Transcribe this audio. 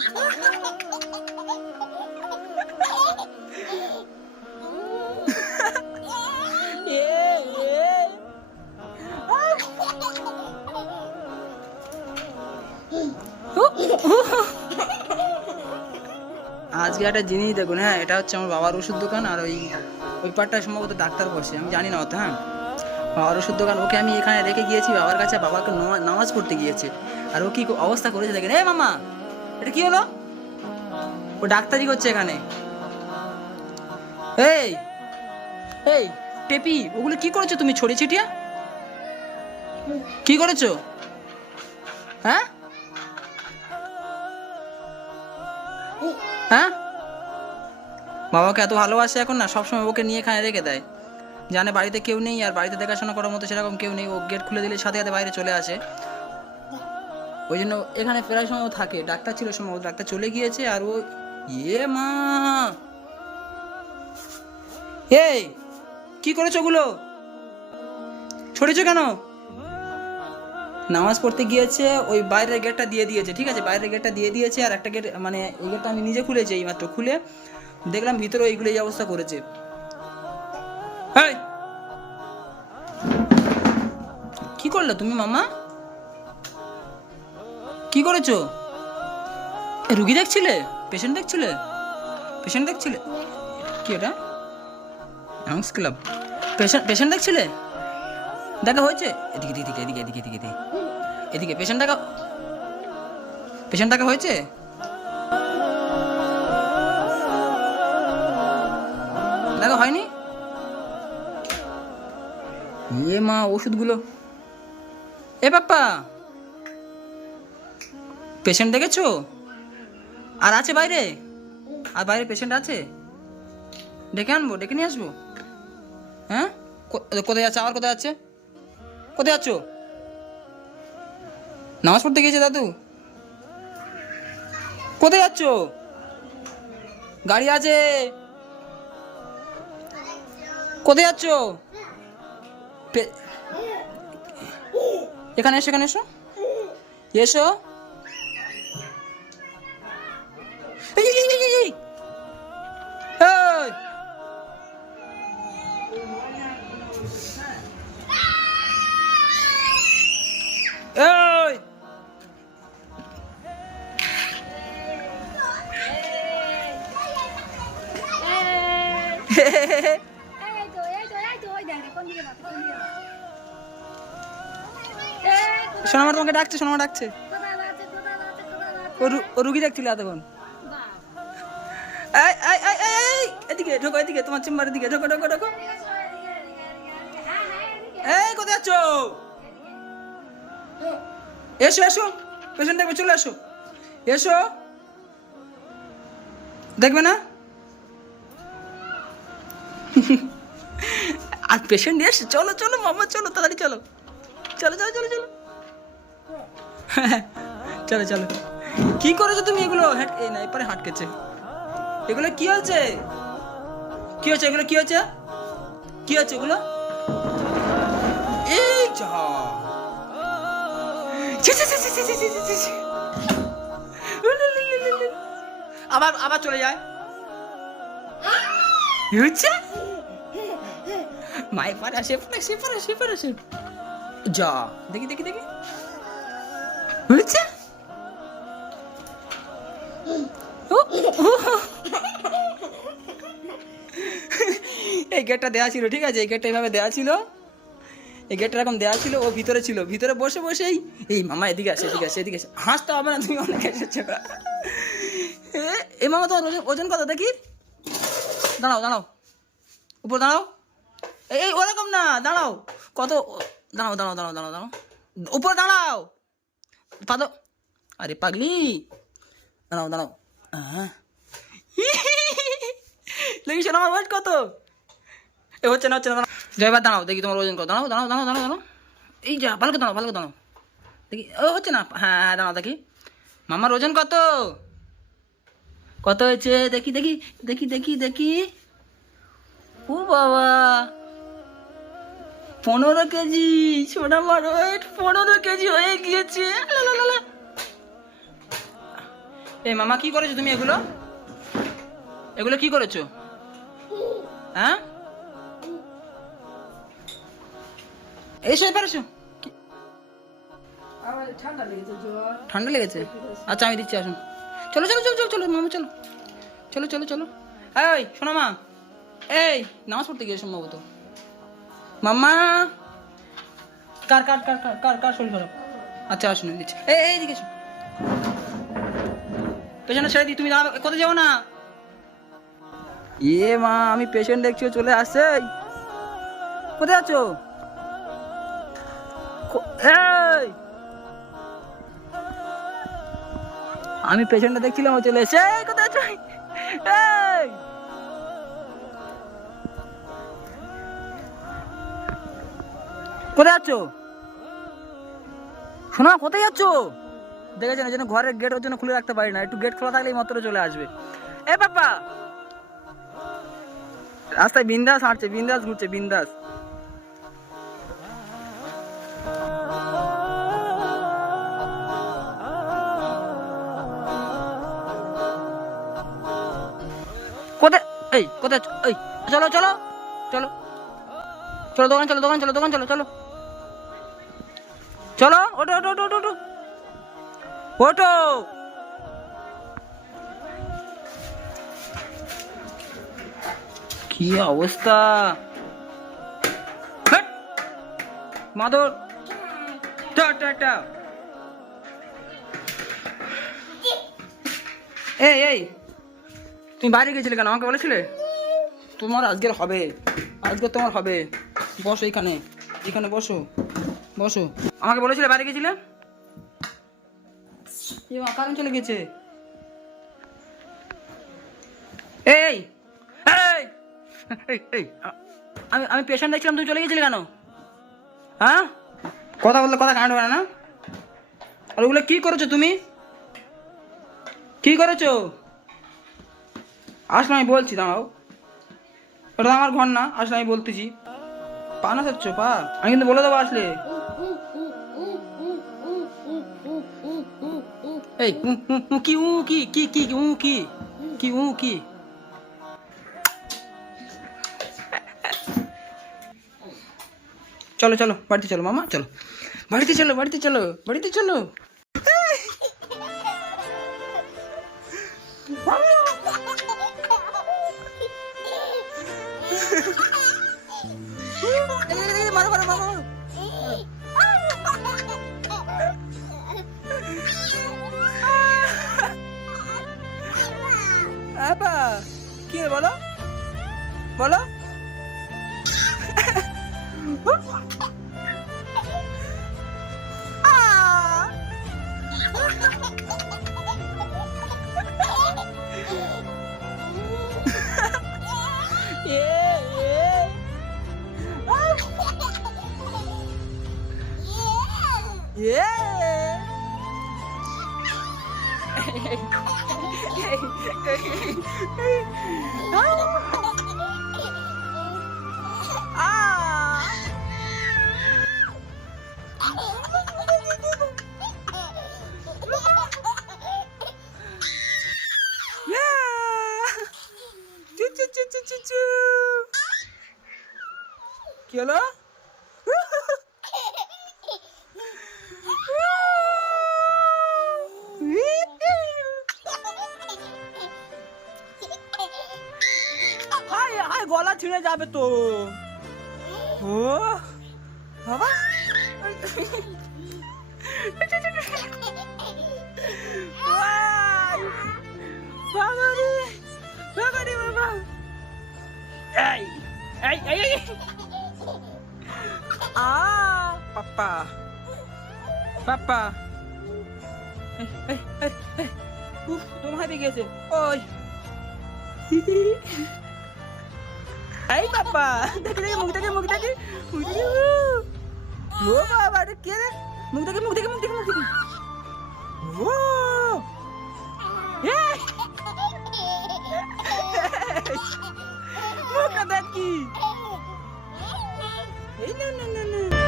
আজকে একটা জিনিস দেখুন হ্যাঁ এটা হচ্ছে আমার বাবার ওষুধ দোকান আর ওই ওই পাটটা সম্ভবত ডাক্তার বসে, আমি জানি না অত হ্যাঁ। বাবার ওষুধ দোকান, ওকে আমি এখানে রেখে গিয়েছি, বাবার কাছে বাবাকে নামাজ পড়তে গিয়েছে। আর ও কি অবস্থা করেছে দেখেন। এ মামা এটা কি হলো? ও ডাক্তারি করছে এখানে। এই এই টেপি ওগুলো কি করেছ তুমি, ছড়িয়ে ছিটিয়ে? কি করেছ? হ্যাঁ? হ্যাঁ? বাবাকে এত ভালোবাসে এখন না, সবসময় ওকে নিয়ে এখানে রেখে দেয়। জানে বাড়িতে কেউ নেই, আর বাড়িতে দেখাশোনা করার মতো সেরকম কেউ নেই। ও গেট খুলে দিলে সাথে সাথে বাইরে চলে আসে। ওই জন্য এখানে প্রায় সময় ও থাকে। ডাক্তার ছিল সময় ডাক্তার চলে গিয়েছে আর ও ইয়ে মা! এই, কি করেছ ওগুলো? ছড়েছো কেন? নামাজ পড়তে গিয়েছে, ওই বাইরের গেটটা দিয়ে দিয়েছে, ঠিক আছে? বাইরের গেটটা দিয়ে দিয়েছে আর একটা গেট মানে এই গেটটা আমি নিজে খুলেছি এইমাত্র, খুলে দেখলাম ভিতরে ওইগুলো এই অবস্থা করেছে। এই! কি করলে তুমি মামা? কি করেছ? রুগী দেখছিলে? পেশেন্ট দেখছিলে? পেশেন্ট দেখছিলে? কি এটা হ্যাংস ক্লাব পেশেন্ট পেশেন্ট দেখছিলে? দেখা হয়েছে? এদিকে এদিকে এদিকে এদিকে এদিকে এদিকে এদিকে। পেশেন্ট দেখা পেশেন্ট দেখা হয়েছে? দেখা হয়নি? এ মা, ওষুধগুলো। এ পাপ্পা! পেশেন্ট দেখেছ? আর আছে বাইরে? আর বাইরে পেশেন্ট আছে? ডেকে আনব, ডেকে নিয়ে আসব? হ্যাঁ? কোথায় যাচ্ছে? আবার কোথায় যাচ্ছে? কোথায় যাচ্ছ? নামাজ পড়তে গিয়েছে দাদু? কোথায় যাচ্ছ? গাড়ি আছে? কোথায় যাচ্ছ? এখানে এসো এখানে এসো। এসো। সোনামা তোমাকে ডাকছে, সোনামা ডাকছে। ও রুগী দেখছিল এতক্ষণ। এদিকে ঢোকো, এদিকে, তোমার চেম্বারের দিকে ঢোকো ঢোকো ঢোকো। এই, কোথায় আছো এসো এসো পেশেন্ট দেখবে চলে এসো এসো। দেখবে না? আর পেশেন্ট নিয়ে আসছে চলো চলো, মামা, চলো, তাড়াতাড়ি চলো। চলো চলো চলো চলো। চলো চলো। কি করেছ তুমি? এগুলো হ্যাঁ, এই না এরপরে হাঁটকেছে। এগুলো কি হয়েছে? কি হয়েছে? এগুলো কি হয়েছে? কি হয়েছে এগুলো? এই যা। আবার আবার চলে যায়। হচ্ছে মায়ের পারে আসে পারে আসে পারে আসে পারে আসে যা, দেখি দেখি দেখি। হয়েছে। এই গেটটা দেওয়া ছিল, ঠিক আছে? এই গেটটা এইভাবে দেওয়া ছিল। এই গেটটা এরকম দেওয়া ছিল, ও ভিতরে ছিল। ভিতরে বসে, বসেই, এই মামা এদিকে আসে এদিকে আসে এদিকে আসে। হাসতে হবে না, তুমি অনেক এসেছ এ- মামা তোমার ওজন কত দেখি? দাঁড়াও দাঁড়াও। উপর দাঁড়াও। এই ওরকম না, দাঁড়াও। কত দাঁড়াও দাঁড়াও দাঁড়াও দাঁড়াও দাঁড়াও। উপর দাঁড়াও। পাদো। আরে পাগলি। দাঁড়াও দাঁড়াও। হ্যাঁ আমার ওয়েট কত? এ, হচ্ছে না হচ্ছে না জয়বার দাঁড়াও, দেখি তোমার ওজন কত। দাঁড়াও দাঁড়াও দাঁড়াও দাঁড়াও এই যা, ভালো দাঁড়াও ভালো দাঁড়াও। দেখি, ও, হচ্ছে না হ্যাঁ হ্যাঁ দাঁড়াও, দেখি। মামার ওজন কত? কত হয়েছে? দেখি দেখি দেখি দেখি দেখি। ও, বাবা। পনেরো কেজি সোনা মার ওয়েট পনেরো কেজি হয়ে গিয়েছে। এই মামা কি করেছ তুমি এগুলো? এগুলো কি করেছ? হ্যাঁ? এসো এবার এসো। আমার ঠান্ডা লেগেছে আচ্ছা আমি দিচ্ছি আসুন। চলো চলো চলো চলো চলো মামা চলো। চলো চলো চলো। এই শোনো মা। এই নামাজ পড়তে গিয়ে সম্ভবত। মাম্মা। কার কার কার কার কার কার শরীর খারাপ? আচ্ছা আসুন আমি দিচ্ছি। এই এই দিকে এসো। পেছনে ছেড়ে দিই তুমি দাঁড়াও কোথায় যাও না? ইয়ে মা আমি পেশেন্ট দেখছি ও চলে আসছে। কোথায় আছো? আমি পেশেন্টটা দেখছিলাম ও চলে এসে এই, কোথায় আছো? এই! কোথায় আছো শোনো কোথায় যাচ্ছ? দেখেছেন জন্য ঘরের গেট ওর জন্য খুলে রাখতে পারি না। একটু গেট খোলা থাকলেই মাত্র চলে আসবে। এ বাবা! রাস্তায় বিন্দাস হাঁটছে, বিন্দাস ঘুরছে, বিন্দাস। কোথায়? এই কোথায়? এই, চলো চলো চলো। চলো, দোকান চলো দোকান চলো দোকান চলো চলো। চলো ওটো ওটো ওটো ওটো ওটো কি অবস্থা! মাদর টা টা টা। এই এই, তুমি বাইরে গেছিলে কেন? আমাকে বলেছিলে? তোমার আজকের হবে। আজকে তোমার হবে। বসো এখানে। এখানে বসো। বসো। আমাকে বলেছিলে বাইরে গেছিলে? কারণ চলে গেছে। এই আমি আমি পেশেন্ট দেখছিলাম, তুমি চলে গেছিলে কেন? হ্যাঁ? কথা বললে কথা কাণ্ড না আর ওগুলো কি করেছ তুমি? কি করেছ? আসলে আমি বলছি, দাঁড়াও। ওটা আমার ঘর না, আসলে আমি বলতেছি। পা না থাকছো পা। আমি কিন্তু বলে দেবো আসলে। এই কি উ কি কি কি উ কি কি উ কি চলো চলো বাড়িতে চলো মামা চলো বাড়িতে চলো বাড়িতে চলো বাড়িতে চলো মারো মারো মারো এ, এ। এ। আ। চু, কি হলো? হাই হাই গলা ছিঁড়ে যাবে তো। ও বাবা। বাবা এই এই এই। পাপা। পাপা। এই, এই, এই। উফ তোমার হাতে গেছে ওই। এই বাবা দেখে দেখে মুখ দেখে মুখ দেখে। মুখ দেখে ও বাবা এটা কে রে? মুখ দেখে মুখ দেখে মুখ দেখে মুখ দেখে। ও। মুখটা দেখি এই না না না না